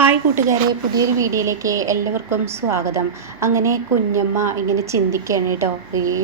Hi കൂട്ടുകാരെ പുതിയൊരു വീഡിയോയിലേക്ക് എല്ലാവർക്കും സ്വാഗതം. അങ്ങനെ കുഞ്ഞമ്മ ഇങ്ങനെ ചിന്തിക്കുകയാണ് കേട്ടോ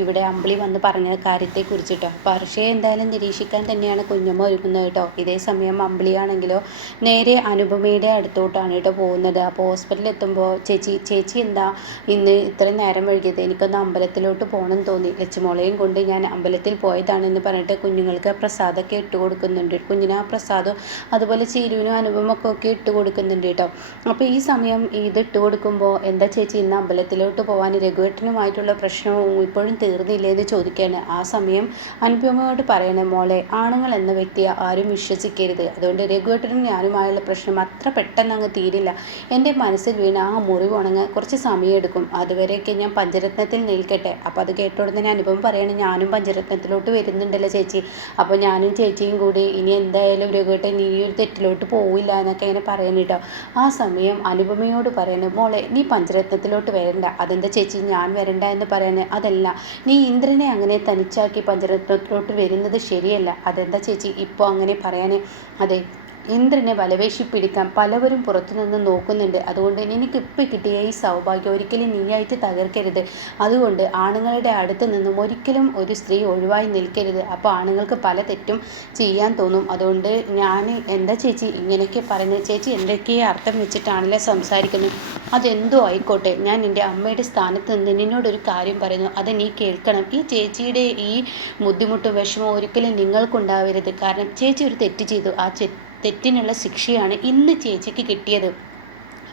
ഇവിടെ അമ്പിളി വന്ന് പറഞ്ഞ കാര്യത്തെക്കുറിച്ചിട്ടോ അർഷയെ എന്തായാലും നിരീക്ഷിക്കാൻ തന്നെയാണ് കുഞ്ഞമ്മ ഒരുക്കുന്നത് കേട്ടോ ഇതേ സമയം അമ്പിളിയാണെങ്കിലോ നേരെ അനുപമയുടെ അടുത്തോട്ടാണ് കേട്ടോ പോകുന്നത്. അപ്പോൾ ഹോസ്പിറ്റലിൽ എത്തുമ്പോൾ ചേച്ചി ചേച്ചി എന്താ ഇന്ന് ഇത്രയും നേരം വൈകിയത്? എനിക്കൊന്ന് അമ്പലത്തിലോട്ട് പോകണം തോന്നി. ലച്ചുമോളയും കൊണ്ട് ഞാൻ അമ്പലത്തിൽ പോയതാണെന്ന് പറഞ്ഞിട്ട് കുഞ്ഞുങ്ങൾക്ക് പ്രസാദമൊക്കെ ഇട്ട് കൊടുക്കുന്നുണ്ട് കുഞ്ഞിന് ആ പ്രസാദം അതുപോലെ ചീരുവിനും അനുപമൊക്കെ ഇട്ട് കൊടുക്കുന്നുണ്ട് കേട്ടോ അപ്പോൾ ഈ സമയം ഇത് ഇട്ട് കൊടുക്കുമ്പോൾ എന്താ ചേച്ചി ഇന്ന് അമ്പലത്തിലോട്ട് പോകാൻ രഘുവേട്ടനുമായിട്ടുള്ള പ്രശ്നവും ഇപ്പോഴും തീർന്നില്ലേ എന്ന് ചോദിക്കുകയാണ് ആ സമയം അനുപമയോട് പറയണേ മോളെ ആണുങ്ങൾ എന്ന വ്യക്തിയെ ആരും വിശ്വസിക്കരുത്. അതുകൊണ്ട് രഘുവേട്ടനും ഞാനുമായുള്ള പ്രശ്നം അത്ര പെട്ടെന്ന് അങ്ങ് തീരില്ല. എന്റെ മനസ്സിൽ വീണ് ആ മുറിവ് ഉണങ്ങാൻ കുറച്ച് സമയമെടുക്കും അതുവരെയൊക്കെ ഞാൻ പഞ്ചരത്നത്തിൽ നിൽക്കട്ടെ. അപ്പോൾ അത് കേട്ടോടനെ അനുഭവം പറയണേ ഞാനും പഞ്ചരത്നത്തിലോട്ട് വരുന്നുണ്ടല്ലോ ചേച്ചി. അപ്പോൾ ഞാനും ചേച്ചിയും കൂടി ഇനി എന്തായാലും രഘുവേട്ടൻ ഈ ഒരു തെറ്റിലോട്ട് പോവില്ല എന്നൊക്കെ ഇങ്ങനെ പറയുന്നു കേട്ടോ. ആ സമയം അനുപമയോട് പറയുന്നു മോളെ നീ പഞ്ചരത്നത്തിലോട്ട് വരണ്ട. അതെന്താ ചേച്ചി ഞാൻ വരണ്ട എന്ന് പറയുന്നത് അതല്ല നീ ഇന്ദ്രനെ അങ്ങനെ തനിച്ചാക്കി പഞ്ചരത്നത്തിലോട്ട് വരുന്നത് ശരിയല്ല. അതെന്താ ചേച്ചി ഇപ്പോൾ അങ്ങനെ പറയാൻ അതെ ഇന്ദ്രനെ വലവേശി പിടിക്കാൻ പലവരും പുറത്തുനിന്ന് നോക്കുന്നുണ്ട്. അതുകൊണ്ട് എനിക്ക് ഇപ്പം കിട്ടിയ ഈ സൗഭാഗ്യം ഒരിക്കലും നീയായിട്ട് തകർക്കരുത്. അതുകൊണ്ട് ആണുങ്ങളുടെ അടുത്ത് നിന്നും ഒരിക്കലും ഒരു സ്ത്രീ ഒഴിവായി നിൽക്കരുത്. അപ്പോൾ ആണുങ്ങൾക്ക് പല തെറ്റും ചെയ്യാൻ തോന്നും. അതുകൊണ്ട് ഞാൻ എന്താ ചേച്ചി ഇങ്ങനെയൊക്കെ പറയുന്നത്? ചേച്ചി എന്തൊക്കെ അർത്ഥം വെച്ചിട്ടാണല്ലോ സംസാരിക്കുന്നത്? അതെന്തോ ആയിക്കോട്ടെ. ഞാൻ എന്റെ അമ്മയുടെ സ്ഥാനത്ത് നിന്ന് നിന്നോടൊരു കാര്യം പറയുന്നു. അത് നീ കേൾക്കണം. ഈ ചേച്ചിയുടെ ഈ ബുദ്ധിമുട്ടും വിഷമവും ഒരിക്കലും നിങ്ങൾക്കുണ്ടാവരുത്. കാരണം ചേച്ചി ഒരു തെറ്റ് ചെയ്തു. ആ തെറ്റിനുള്ള ശിക്ഷയാണ് ഇന്ന് ചേച്ചിക്ക് കിട്ടിയത്.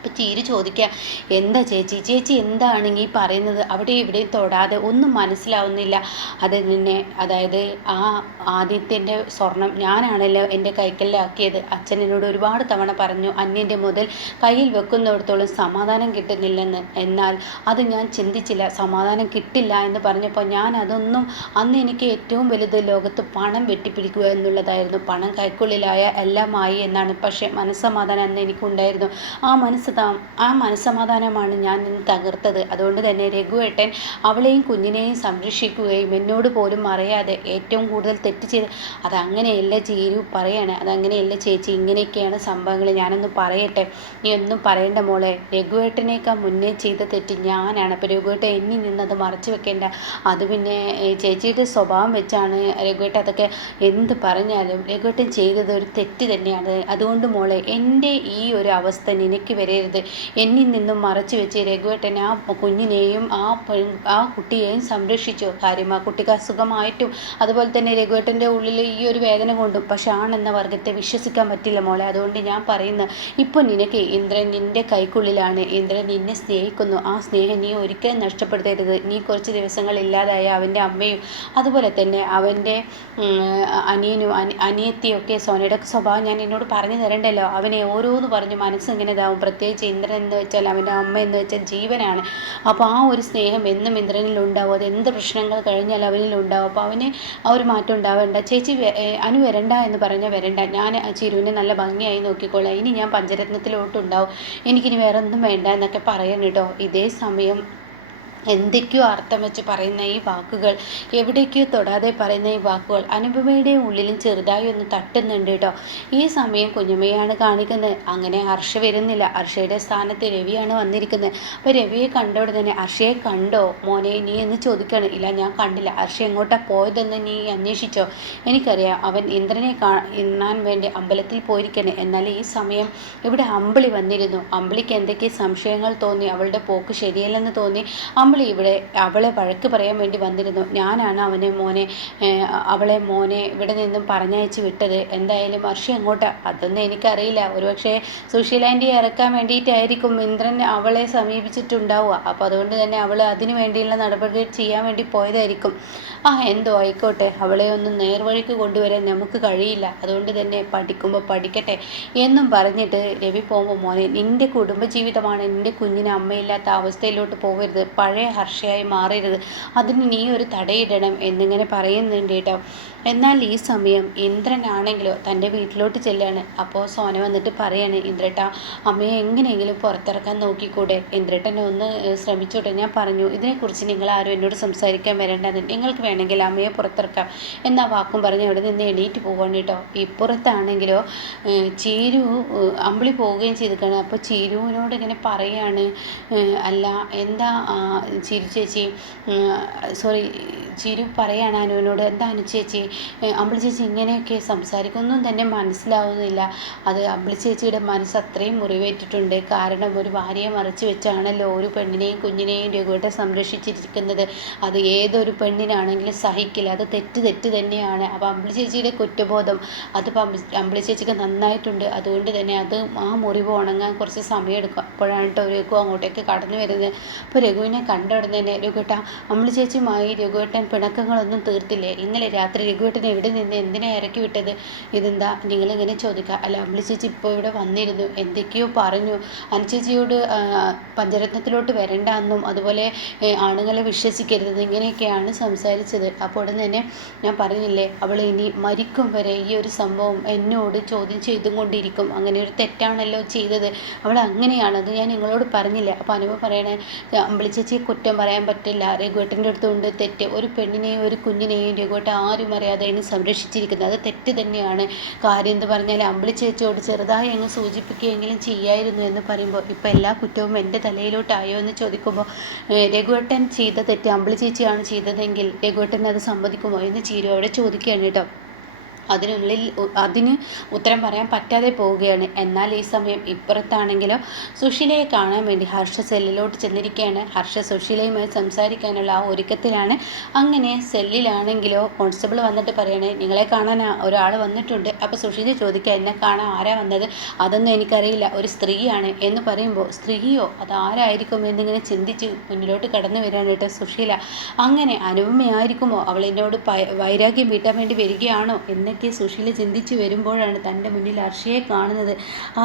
അപ്പോൾ ചീര് ചോദിക്കുക എന്താ ചേച്ചി? ചേച്ചി എന്താണ് ഈ പറയുന്നത്? അവിടെ ഇവിടെ തൊടാതെ ഒന്നും മനസ്സിലാവുന്നില്ല. അത് നിന്നെ അതായത് ആ ആദ്യത്തിന്റെ സ്വർണം ഞാനാണല്ലോ എന്റെ കൈക്കല്ലാക്കിയത്. അച്ഛൻ എന്നോട് ഒരുപാട് തവണ പറഞ്ഞു അന്യന്റെ മുതൽ കയ്യിൽ വെക്കുന്നിടത്തോളം സമാധാനം കിട്ടുന്നില്ലെന്ന്. എന്നാൽ അത് ഞാൻ ചിന്തിച്ചില്ല. സമാധാനം കിട്ടില്ല എന്ന് പറഞ്ഞപ്പോൾ ഞാൻ അതൊന്നും അന്ന് എനിക്ക് ഏറ്റവും വലുത് ലോകത്ത് പണം വെട്ടിപ്പിടിക്കുക എന്നുള്ളതായിരുന്നു. പണം കൈക്കുള്ളിലായ എല്ലാമായി എന്നാണ്. പക്ഷേ മനസ്സമാധാനം അന്ന് എനിക്കുണ്ടായിരുന്നു. ആ മനസ്സ് ആ മനസ്സമാധാനമാണ് ഞാൻ ഇന്ന് തകർത്തത്. അതുകൊണ്ട് തന്നെ രഘുവേട്ടൻ അവളെയും കുഞ്ഞിനെയും സംരക്ഷിക്കുകയും എന്നോട് പോലും അറിയാതെ ഏറ്റവും കൂടുതൽ തെറ്റ് ചെയ്ത് അതങ്ങനെയല്ല ചേരു പറയാണ്. അതങ്ങനെയല്ല ചേച്ചി ഇങ്ങനെയൊക്കെയാണ് സംഭവങ്ങൾ. ഞാനൊന്ന് പറയട്ടെ? നീ ഒന്നും പറയേണ്ട മോളെ. രഘുവേട്ടനേക്കാൾ മുന്നേ ചെയ്ത തെറ്റ് ഞാനാണ്. അപ്പോൾ രഘുവേട്ടൻ എന്നിൽ നിന്നത് മറച്ചു വെക്കേണ്ട. അത് പിന്നെ ചേച്ചിയുടെ സ്വഭാവം വെച്ചാണ് രഘുവേട്ടൻ അതൊക്കെ എന്ത് പറഞ്ഞാലും രഘുവേട്ടൻ ചെയ്തത് ഒരു തെറ്റ് തന്നെയാണ്. അതുകൊണ്ട് മോളെ എന്റെ ഈ ഒരു അവസ്ഥ നിനക്ക് വരരുത് എന്നിൽ നിന്നും മറച്ചു വെച്ച് രഘുവേട്ടൻ ആ കുഞ്ഞിനെയും ആ ആ കുട്ടിയെയും സംരക്ഷിച്ചു. കാര്യം ആ കുട്ടിക്ക് അസുഖമായിട്ടും അതുപോലെ തന്നെ രഘുവേട്ടന്റെ ഉള്ളിൽ ഈ ഒരു വേദന കൊണ്ടും പക്ഷെ ആണെന്ന വർഗത്തെ വിശ്വസിക്കാൻ പറ്റില്ല മോളെ. അതുകൊണ്ട് ഞാൻ പറയുന്നു ഇപ്പോൾ നിനക്ക് ഇന്ദ്രൻ നിന്റെ കൈക്കുള്ളിലാണ്. ഇന്ദ്രൻ നിന്നെ സ്നേഹിക്കുന്നു. ആ സ്നേഹം നീ ഒരിക്കലും നഷ്ടപ്പെടുത്തരുത്. നീ കുറച്ച് ദിവസങ്ങൾ ഇല്ലാതായ അവന്റെ അമ്മയും അതുപോലെ തന്നെ അവന്റെ അനിയനും അനിയത്തിയൊക്കെ സോനയുടെ സ്വഭാവം ഞാൻ എന്നോട് പറഞ്ഞു തരണ്ടല്ലോ. അവനെ ഓരോന്ന് പറഞ്ഞ് മനസ്സിങ്ങനെ ഇതാവും. പ്രത്യേകിച്ച് ഇന്ദ്രൻ എന്ന് വെച്ചാൽ അവന്റെ അമ്മ എന്ന് വെച്ചാൽ ജീവനാണ്. അപ്പോൾ ആ ഒരു സ്നേഹം എന്നും ഇന്ദ്രനിൽ ഉണ്ടാവും. അത് എന്ത് പ്രശ്നങ്ങൾ കഴിഞ്ഞാൽ അവനിൽ ഉണ്ടാവും. അപ്പോൾ അവന് ആ ഒരു മാറ്റം ഉണ്ടാവേണ്ട. ചേച്ചി അനു വരണ്ട എന്ന് പറഞ്ഞാൽ വരണ്ട. ഞാൻ ചിരുവിനെ നല്ല ഭംഗിയായി നോക്കിക്കോളാം. ഇനി ഞാൻ പഞ്ചരത്നത്തിലോട്ടുണ്ടാവും. എനിക്കിനി വേറെ ഒന്നും വേണ്ട എന്നൊക്കെ പറയണം കേട്ടോ. ഇതേ സമയം എന്തൊക്കെയോ അർത്ഥം വെച്ച് പറയുന്ന ഈ വാക്കുകൾ എവിടേക്കോ തൊടാതെ പറയുന്ന ഈ വാക്കുകൾ അനുപമയുടെ ഉള്ളിലും ചെറുതായി ഒന്ന് തട്ടുന്നുണ്ട് കേട്ടോ. ഈ സമയം കുഞ്ഞമ്മയാണ് കാണിക്കുന്നത്. അങ്ങനെ ഹർഷ വരുന്നില്ല. ഹർഷയുടെ സ്ഥാനത്ത് രവിയാണ് വന്നിരിക്കുന്നത്. അപ്പോൾ രവിയെ കണ്ടോടെ തന്നെ ഹർഷയെ കണ്ടോ? മോനെ നീ എന്ന് ചോദിക്കണം ഇല്ല ഞാൻ കണ്ടില്ല. ഹർഷ എങ്ങോട്ടാണ് പോയതെന്ന് നീ അന്വേഷിച്ചോ? എനിക്കറിയാം. അവൻ ഇന്ദ്രനെ കാണാൻ വേണ്ടി അമ്പലത്തിൽ പോയിരിക്കണേ എന്നാൽ ഈ സമയം ഇവിടെ അമ്പിളി വന്നിരുന്നു. അമ്പിളിക്ക് എന്തൊക്കെ സംശയങ്ങൾ തോന്നി? അവളുടെ പോക്ക് ശരിയല്ലെന്ന് തോന്നി. ഇവിടെ അവളെ വഴക്ക് പറയാൻ വേണ്ടി വന്നിരുന്നു. ഞാനാണ് അവനെ മോനെ അവളെ മോനെ ഇവിടെ നിന്നും പറഞ്ഞയച്ച് വിട്ടത്. എന്തായാലും അർഷി അങ്ങോട്ട്. അതൊന്നും എനിക്കറിയില്ല. ഒരുപക്ഷെ സുശീല ആന്റി ഇറക്കാൻ വേണ്ടിയിട്ടായിരിക്കും ഇന്ദ്രൻ അവളെ സമീപിച്ചിട്ടുണ്ടാവുക. അപ്പോൾ അതുകൊണ്ട് തന്നെ അവൾ അതിനു വേണ്ടിയുള്ള നടപടികൾ ചെയ്യാൻ വേണ്ടി പോയതായിരിക്കും. ആ എന്തോ ആയിക്കോട്ടെ. അവളെ ഒന്ന് നേർവഴിക്ക് കൊണ്ടുവരാൻ നമുക്ക് കഴിയില്ല. അതുകൊണ്ട് തന്നെ പഠിക്കുമ്പോൾ പഠിക്കട്ടെ എന്നും പറഞ്ഞിട്ട് രവി പോകുമ്പോൾ മോനെ നിന്റെ കുടുംബജീവിതമാണ്. നിന്റെ കുഞ്ഞിന് അമ്മയില്ലാത്ത അവസ്ഥയിലോട്ട് പോകരുത്. പഴയ പഴയ ഹർഷയായി മാറരുത്. അതിന് നീ ഒരു തടയിടണം എന്നിങ്ങനെ പറയുന്നുണ്ട് കേട്ടോ. എന്നാൽ ഈ സമയം ഇന്ദ്രനാണെങ്കിലോ തന്റെ വീട്ടിലോട്ട് ചെല്ലാണ്. അപ്പോൾ സോന വന്നിട്ട് പറയാണ് ഇന്ദ്രട്ട അമ്മയെ എങ്ങനെയെങ്കിലും പുറത്തിറക്കാൻ നോക്കിക്കൂടെ? ഇന്ദ്രട്ടനെ ഒന്ന് ശ്രമിച്ചോട്ടെ ഞാൻ പറഞ്ഞു ഇതിനെക്കുറിച്ച് നിങ്ങൾ ആരും എന്നോട് സംസാരിക്കാൻ വരേണ്ടത് നിങ്ങൾക്ക് വേണമെങ്കിൽ അമ്മയെ പുറത്തിറക്കാം. എന്നാ വാക്കും പറഞ്ഞ് അവിടെ നിന്ന് എണീറ്റ് പോവാണ് കേട്ടോ. ഇപ്പുറത്താണെങ്കിലോ ചീരു അമ്പിളി പോവുകയും ചെയ്തിരിക്കുകയാണ്. അപ്പോൾ ചീരുവിനോട് ഇങ്ങനെ പറയാണ് അല്ല എന്താ ചിരു ചേച്ചി സോറി ചിരി പറയാണ് അനുവിനോട് എന്താ അനു ചേച്ചി അമ്പിളി ചേച്ചി ഇങ്ങനെയൊക്കെ സംസാരിക്കൊന്നും തന്നെ മനസ്സിലാവുന്നില്ല. അത് അമ്പിളി ചേച്ചിയുടെ മനസ്സ് അത്രയും മുറിവേറ്റിട്ടുണ്ട്. കാരണം ഒരു ഭാര്യയെ മറച്ചു വെച്ചാണല്ലോ ഒരു പെണ്ണിനെയും കുഞ്ഞിനെയും രഘുവേട്ട സംരക്ഷിച്ചിരിക്കുന്നത്. അത് ഏതൊരു പെണ്ണിനാണെങ്കിലും സഹിക്കില്ല. അത് തെറ്റ് തെറ്റ് തന്നെയാണ്. അപ്പോൾ അമ്പിളി ചേച്ചിയുടെ കുറ്റബോധം അത് അമ്പിളി ചേച്ചിക്ക് നന്നായിട്ടുണ്ട്. അതുകൊണ്ട് തന്നെ അത് ആ മുറിവ് ഉണങ്ങാൻ കുറച്ച് സമയം എടുക്കും അപ്പോഴാണ് കേട്ടോ രഘു അങ്ങോട്ടേക്ക് കടന്നു വരുന്നത്. അപ്പോൾ രഘുവിനെ കണ്ട തന്നെ രഘുവേട്ട അമ്മളി ചേച്ചിയുമായി രഘുവേട്ടൻ പിണക്കങ്ങളൊന്നും തീർത്തില്ലേ? ഇന്നലെ രാത്രി രഘുവേട്ടൻ എവിടെ നിന്ന് എന്തിനാ ഇറക്കി വിട്ടത്? ഇതെന്താ? നിങ്ങളിങ്ങനെ ചോദിക്കുക അല്ല അമ്മളി ചേച്ചി ഇപ്പോൾ ഇവിടെ വന്നിരുന്നു. എന്തൊക്കെയോ പറഞ്ഞു. അനുചേച്ചിയോട് പഞ്ചരത്നത്തിലോട്ട് വരണ്ട എന്നും അതുപോലെ ആണുങ്ങളെ വിശ്വസിക്കരുത് ഇങ്ങനെയൊക്കെയാണ് സംസാരിച്ചത്. അപ്പോൾ ഉടൻ തന്നെ ഞാൻ പറഞ്ഞില്ലേ അവൾ ഇനി മരിക്കും വരെ ഈ ഒരു സംഭവം എന്നോട് ചോദ്യം ചെയ്തുകൊണ്ടിരിക്കും. അങ്ങനെ ഒരു തെറ്റാണല്ലോ ചെയ്തത്. അവൾ അങ്ങനെയാണ്. അത് ഞാൻ നിങ്ങളോട് പറഞ്ഞില്ലേ. അപ്പോൾ അനുഭവം പറയണേ അമ്പിളി ചേച്ചിയെ കുറ്റം പറയാൻ പറ്റില്ല. രഘുവേട്ടന്റെ അടുത്തുകൊണ്ട് തെറ്റ്. ഒരു പെണ്ണിനെയും ഒരു കുഞ്ഞിനെയും രഘുവേട്ട ആരും അറിയാതെയാണ് സംരക്ഷിച്ചിരിക്കുന്നത്. അത് തെറ്റ് തന്നെയാണ്. കാര്യം എന്ന് പറഞ്ഞാൽ അമ്പിളി ചേച്ചിയോട് ചെറുതായി അങ്ങ് സൂചിപ്പിക്കുകയെങ്കിലും ചെയ്യായിരുന്നു എന്ന് പറയുമ്പോൾ ഇപ്പം എല്ലാ കുറ്റവും എന്റെ തലയിലോട്ടായോ എന്ന് ചോദിക്കുമ്പോൾ രഘുവേട്ടൻ ചെയ്ത തെറ്റ് അമ്പിളി ചേച്ചിയാണ് ചെയ്തതെങ്കിൽ രഘുവേട്ടൻ അത് സമ്മതിക്കുമോ എന്ന് ചീരു അവിടെ ചോദിക്കുകയാണ് കേട്ടോ. അതിനുള്ളിൽ അതിന് ഉത്തരം പറയാൻ പറ്റാതെ പോവുകയാണ്. എന്നാൽ ഈ സമയം ഇപ്പുറത്താണെങ്കിലോ സുശീലയെ കാണാൻ വേണ്ടി ഹർഷ സെല്ലിലോട്ട് ചെന്നിരിക്കുകയാണ്. ഹർഷ സുശീലയുമായി സംസാരിക്കാനുള്ള ആ ഒരുക്കത്തിലാണ്. അങ്ങനെ സെല്ലിലാണെങ്കിലോ കോൺസ്റ്റബിൾ വന്നിട്ട് പറയണേ നിങ്ങളെ കാണാൻ ഒരാൾ വന്നിട്ടുണ്ട്. അപ്പോൾ സുശീല ചോദിക്കുക എന്നെ കാണാൻ ആരാ വന്നത്? അതൊന്നും എനിക്കറിയില്ല. ഒരു സ്ത്രീയാണ്. എന്ന് പറയുമ്പോൾ സ്ത്രീയോ? അതാരായിരിക്കും എന്നിങ്ങനെ ചിന്തിച്ച് മുന്നിലോട്ട് കടന്നു വരികയാണ് കേട്ടോ സുശീല. അങ്ങനെ അനുപമയായിരിക്കുമോ? അവൾ എന്നോട് വൈരാഗ്യം വീട്ടാൻ വേണ്ടി വരികയാണോ? എന്ന് എന്നൊക്കെ സുശീല ചിന്തിച്ചു വരുമ്പോഴാണ് തന്റെ മുന്നിൽ അർഷയെ കാണുന്നത്.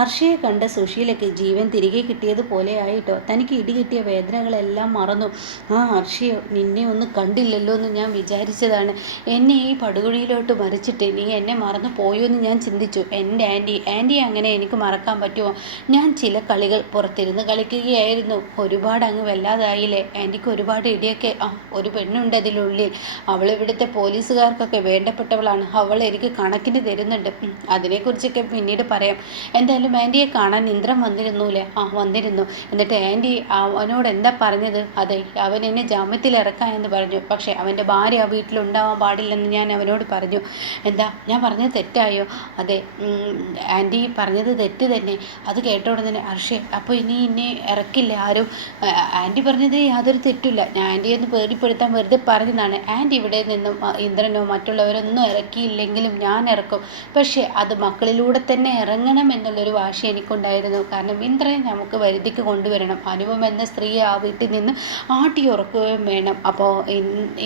അർഷയെ കണ്ട സുശീലയ്ക്ക് ജീവൻ തിരികെ കിട്ടിയതുപോലെ ആയിട്ടോ തനിക്ക് ഇടി കിട്ടിയ വേദനകളെല്ലാം മറന്നു. ആ അർഷയോ നിന്നെ ഒന്ന് കണ്ടില്ലല്ലോ എന്ന് ഞാൻ വിചാരിച്ചതാണ്. എന്നെ ഈ പടുകുഴിയിലോട്ട് മറിച്ചിട്ട് നീ എന്നെ മറന്നു പോയോ എന്ന് ഞാൻ ചിന്തിച്ചു. എന്റെ ആന്റി ആന്റി അങ്ങനെ എനിക്ക് മറക്കാൻ പറ്റുമോ? ഞാൻ ചില കളികൾ പുറത്തിരുന്ന് കളിക്കുകയായിരുന്നു. ഒരുപാട് അങ്ങ് വല്ലാതായില്ലേ? ആന്റിക്ക് ഒരുപാട് ഇടിയൊക്കെ ആ ഒരു പെണ്ണുണ്ട് അതിലുള്ളിൽ. അവൾ ഇവിടുത്തെ പോലീസുകാർക്കൊക്കെ വേണ്ടപ്പെട്ടവളാണ്. അവൾ എനിക്ക് കണക്കിന് തരുന്നുണ്ട്. അതിനെക്കുറിച്ചൊക്കെ പിന്നീട് പറയാം. എന്തായാലും ആന്റിയെ കാണാൻ ഇന്ദ്രൻ വന്നിരുന്നൂലേ ആ വന്നിരുന്നു. എന്നിട്ട് ആന്റി അവനോട് എന്താ പറഞ്ഞത്? അതെ അവൻ എന്നെ ജാമ്യത്തിൽ ഇറക്കാം എന്ന് പറഞ്ഞു. പക്ഷേ അവന്റെ ഭാര്യ ആ വീട്ടിലുണ്ടാവാൻ പാടില്ലെന്ന് ഞാൻ അവനോട് പറഞ്ഞു. എന്താ ഞാൻ പറഞ്ഞത് തെറ്റായോ? അതെ ആന്റി പറഞ്ഞത് തെറ്റ് തന്നെ. അത് കേട്ട ഉടനെ അർഷേ അപ്പോൾ ഇനി എന്നെ ഇറക്കില്ല ആരും? ആന്റി പറഞ്ഞത് യാതൊരു തെറ്റില്ല ഞാൻ ആന്റിയെ ഒന്ന് പേടിപ്പെടുത്താൻ വെറുതെ പറഞ്ഞതാണ്. ആന്റി ഇവിടെ നിന്നും ഇന്ദ്രനോ മറ്റുള്ളവരൊന്നും ഇറക്കിയില്ലെങ്കിൽ എങ്ങനെയെങ്കിലും ഞാൻ ഇറക്കും. പക്ഷേ അത് മക്കളിലൂടെ തന്നെ ഇറങ്ങണം എന്നുള്ളൊരു വാശി എനിക്കുണ്ടായിരുന്നു. കാരണം ഇന്ദ്രനെ നമുക്ക് വരുതിക്ക് കൊണ്ടുവരണം. അനുപം എന്ന സ്ത്രീയെ ആ വീട്ടിൽ നിന്ന് ആട്ടി ഉറക്കുകയും വേണം. അപ്പോൾ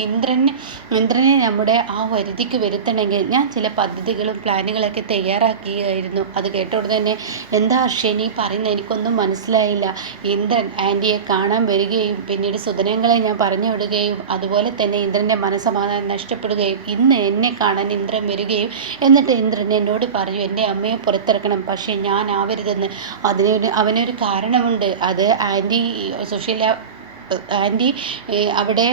ഇന്ദ്രനെ ഇന്ദ്രനെ നമ്മുടെ ആ വരുതിക്ക് വരുത്തണമെങ്കിൽ ഞാൻ ചില പദ്ധതികളും പ്ലാനുകളൊക്കെ തയ്യാറാക്കിയായിരുന്നു. അത് കേട്ട തന്നെ എന്താ അർഷനി പറയുന്നത് എനിക്കൊന്നും മനസ്സിലായില്ല. ഇന്ദ്രൻ ആന്റിയെ കാണാൻ വരികയും പിന്നീട് സുധനങ്ങളെ ഞാൻ പറഞ്ഞു വിടുകയും അതുപോലെ തന്നെ ഇന്ദ്രന്റെ മനസ്സമാധാനം നഷ്ടപ്പെടുകയും ഇന്ന് എന്നെ കാണാൻ ഇന്ദ്രൻ വരിക വരികയും എന്നിട്ട് ഇന്ദ്രൻ എന്നോട് പറഞ്ഞു എന്റെ അമ്മയെ പുറത്തിറക്കണം. പക്ഷേ ഞാൻ ആവരുതെന്ന്. അതിന് അവനൊരു കാരണമുണ്ട്. അത് ആന്റി സുശീല ആന്റി അവിടെ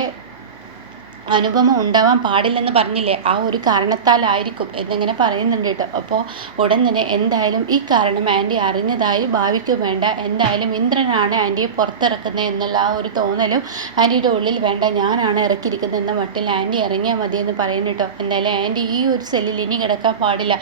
അനുപമ ഉണ്ടാവാൻ പാടില്ലെന്ന് പറഞ്ഞില്ലേ? ആ ഒരു കാരണത്താലായിരിക്കും എന്നിങ്ങനെ പറയുന്നുണ്ട് കേട്ടോ. അപ്പോൾ ഉടൻ തന്നെ എന്തായാലും ഈ കാരണം ആന്റി അറിഞ്ഞതായി ഭാവിക്കും വേണ്ട. എന്തായാലും ഇന്ദ്രനാണ് ആന്റിയെ പുറത്തിറക്കുന്നത് എന്നുള്ള ആ ഒരു തോന്നലും ആന്റിയുടെ ഉള്ളിൽ വേണ്ട. ഞാനാണ് ഇറക്കിയിരിക്കുന്നത് എന്ന മട്ടിൽ ആന്റി ഇറങ്ങിയാൽ മതി എന്ന് പറയുന്നു കേട്ടോ. എന്തായാലും ആന്റി ഈ ഒരു സെല്ലിൽ ഇനി കിടക്കാൻ പാടില്ല.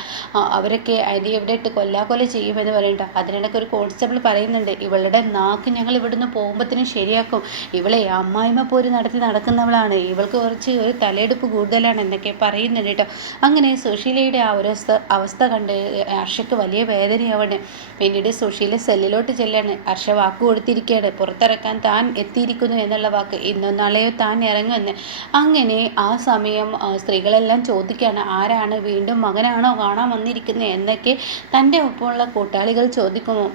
അവരൊക്കെ ആന്റി എവിടെ ഇട്ട് കൊല്ലാക്കൊല ചെയ്യുമെന്ന് പറയട്ടോ അതിനിടയ്ക്ക് ഒരു കോൺസ്റ്റബിൾ പറയുന്നുണ്ട് ഇവളുടെ നാക്ക് ഞങ്ങൾ ഇവിടുന്ന് പോകുമ്പോഴത്തേനും ശരിയാക്കും. ഇവളെ അമ്മായിമ്മ പോര് നടത്തി നടക്കുന്നവളാണ്. ഇവൾക്ക് കുറച്ച് ഒരു തലയെടുപ്പ് കൂടുതലാണ് എന്നൊക്കെ പറയുന്നുണ്ട് കേട്ടോ. അങ്ങനെ സുശീലയുടെ ആ ഒരു അവസ്ഥ അവസ്ഥ കണ്ട് ഹർഷയ്ക്ക് വലിയ വേദനയാവണേ. പിന്നീട് സുശീല സെല്ലിലോട്ട് ചെല്ലാണ്. ഹർഷ വാക്ക് കൊടുത്തിരിക്കുകയാണ് പുറത്തിറക്കാൻ താൻ എത്തിയിരിക്കുന്നു എന്നുള്ള വാക്ക്. ഇന്നോ നാളെയോ താൻ ഇറങ്ങുമെന്ന്. അങ്ങനെ ആ സമയം സ്ത്രീകളെല്ലാം ചോദിക്കുകയാണ് ആരാണ് വീണ്ടും മകനാണോ കാണാൻ വന്നിരിക്കുന്നത് എന്നൊക്കെ തന്റെ ഒപ്പമുള്ള കൂട്ടാളികൾ ചോദിക്കുമോ?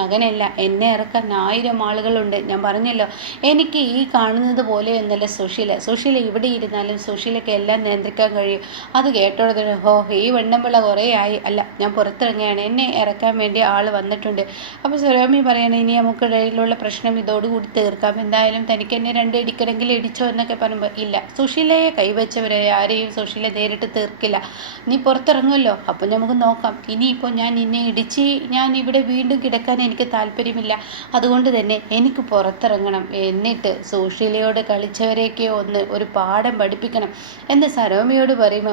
മകനല്ല. എന്നെ ഇറക്കാൻ ആയിരം ആളുകളുണ്ട്. ഞാൻ പറഞ്ഞല്ലോ. എനിക്ക് ഈ കാണുന്നത് പോലെ എന്നല്ല സുശീല. സുശീല ഇവിടെ ഇരുന്നാലും സുശീലയ്ക്ക് എല്ലാം നിയന്ത്രിക്കാൻ കഴിയും. അത് കേട്ടോടത്തിന് ഹോ ഈ വെണ്ണമ്പിള കുറേ ആയി. അല്ല ഞാൻ പുറത്തിറങ്ങുകയാണ്. എന്നെ ഇറക്കാൻ വേണ്ടി ആൾ വന്നിട്ടുണ്ട്. അപ്പോൾ സുരോമി പറയണേ ഇനി നമുക്കിടയിലുള്ള പ്രശ്നം ഇതോടുകൂടി തീർക്കാം. എന്തായാലും തനിക്ക് എന്നെ രണ്ട് ഇടിക്കണമെങ്കിലും ഇടിച്ചോ എന്നൊക്കെ പറയുമ്പോൾ ഇല്ല. സുഷീലയെ കൈവച്ചവരെ ആരെയും സുഷീല നേരിട്ട് തീർക്കില്ല. നീ പുറത്തിറങ്ങുമല്ലോ അപ്പോൾ നമുക്ക് നോക്കാം. ഇനിയിപ്പോൾ ഞാൻ നിന്നെ ഇടിച്ച് ഞാൻ ഇവിടെ വീണ്ടും കിടക്കാൻ എനിക്ക് താല്പര്യമില്ല. അതുകൊണ്ട് തന്നെ എനിക്ക് പുറത്തിറങ്ങണം. എന്നിട്ട് സുഷീലയോട് കളിച്ചവരെയൊക്കെ ഒന്ന് ഒരു പാഠം പഠിപ്പിക്കണം. എന്ന് സരോമിയോട് പറയുമ്പോൾ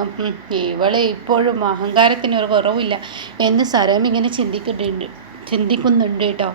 ഇവളെ ഇപ്പോഴും അഹങ്കാരത്തിന് ഒരു കുറവില്ല എന്ന് സരോമി ഇങ്ങനെ ചിന്തിക്കുന്നുണ്ട് ചിന്തിക്കുന്നുണ്ട് കേട്ടോ.